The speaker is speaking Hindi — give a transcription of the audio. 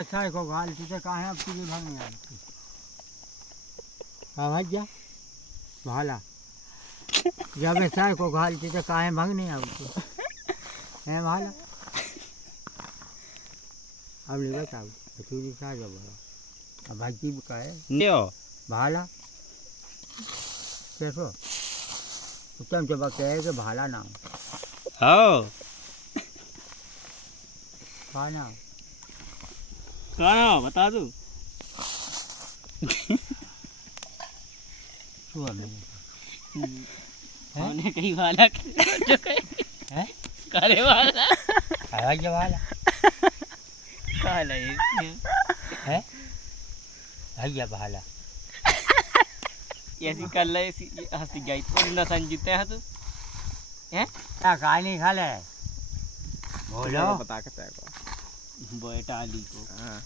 अच्छा को गाल तुझे कहाँ है अब तुझे भागने यार हाँ भाई जा भाला जब ऐसा को गाल तुझे कहाँ है भागने अब है भाला अब नहीं बताओ तू दिखा जो बोला अब भाई की का है न्यो भाला कैसो तुम जब कहे कि भाला ना हाँ खाना कहाँ बता दो શું અમે हमने कहीं वाला जो હે करे वाला આવા જ ભાલા काला હે આવી ગયા ભાલા ऐसी कर ले ऐसी हंसी गई तो ना संजीते हैं तू हैं આ કાની ખાલે બોલો बता के तेरे को बेटा अली को हाँ